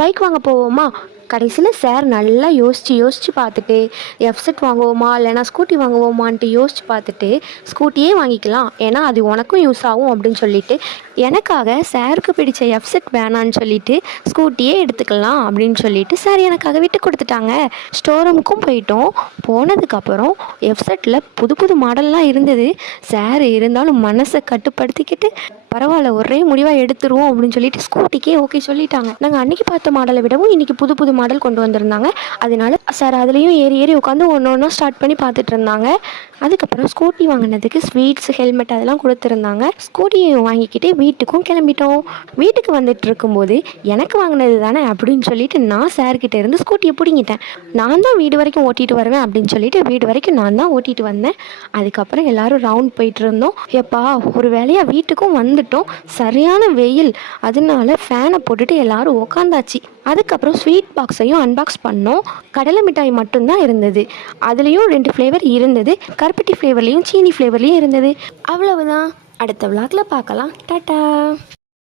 Bike வாங்க போவோமா? கடைசியில் சார் நல்லா யோசித்து பார்த்துட்டு எஃப்செட் வாங்குவோமா இல்லைனா ஸ்கூட்டி வாங்குவோமான்ட்டு யோசித்து பார்த்துட்டு ஸ்கூட்டியே வாங்கிக்கலாம், ஏன்னா அது உனக்கும் யூஸ் ஆகும் அப்படின்னு சொல்லிட்டு எனக்காக சாருக்கு பிடிச்ச எஃப்செட் வேணான்னு சொல்லிட்டு ஸ்கூட்டியே எடுத்துக்கலாம் அப்படின்னு சொல்லிட்டு சார் எனக்காக விட்டு கொடுத்துட்டாங்க. ஸ்டோர் ரூமுக்கும் போயிட்டோம். போனதுக்கப்புறம் எஃப்செட்டில் புது புது மாடல்லாம் இருந்தது. சார் இருந்தாலும் மனசை கட்டுப்படுத்திக்கிட்டு பரவாயில்ல ஒரே முடிவாக எடுத்துருவோம் அப்படின்னு சொல்லிட்டு ஸ்கூட்டிக்கே ஓகே சொல்லிட்டாங்க. நாங்கள் அன்றைக்கி பார்த்த மாடலை விடவும் இன்றைக்கி புது புது மாடல் கொண்டு வந்திருந்தாங்க. அதனால சார் அதுலேயும் ஏறி ஏறி உட்காந்து ஒன்று ஒன்றா ஸ்டார்ட் பண்ணி பார்த்துட்டு இருந்தாங்க. அதுக்கப்புறம் ஸ்கூட்டி வாங்கினதுக்கு ஸ்வீட்ஸ், ஹெல்மெட் அதெல்லாம் கொடுத்துருந்தாங்க. ஸ்கூட்டியை வாங்கிக்கிட்டு வீட்டுக்கும் கிளம்பிட்டோம். வீட்டுக்கு வந்துட்டு இருக்கும்போது எனக்கு வாங்கினது தானே அப்படின்னு சொல்லிட்டு நான் சார்கிட்ட இருந்து ஸ்கூட்டியை பிடிங்கிட்டேன். நான் தான் வீடு வரைக்கும் ஓட்டிகிட்டு வருவேன் அப்படின்னு சொல்லிட்டு வீடு வரைக்கும் நான் தான் ஓட்டிகிட்டு வந்தேன். அதுக்கப்புறம் எல்லோரும் ரவுண்ட் போயிட்டு இருந்தோம். எப்பா ஒரு வேலையாக வீட்டுக்கும் வந்துட்டோம். சரியான வெயில், அதனால ஃபேனை போட்டுட்டு எல்லாரும் உக்காந்தாச்சு. அதுக்கப்புறம் ஸ்வீட் பாக்ஸையும் அன்பாக்ஸ் பண்ணோம். கடலை மிட்டாய் மட்டும்தான் இருந்தது. அதுலேயும் 2 ஃப்ளேவர் இருந்தது. கருப்பட்டி ஃப்ளேவர்லேயும் சீனி ஃப்ளேவர்லேயும் இருந்தது. அவ்வளவுதான். அடுத்த விளாக்ல பார்க்கலாம். டாட்டா.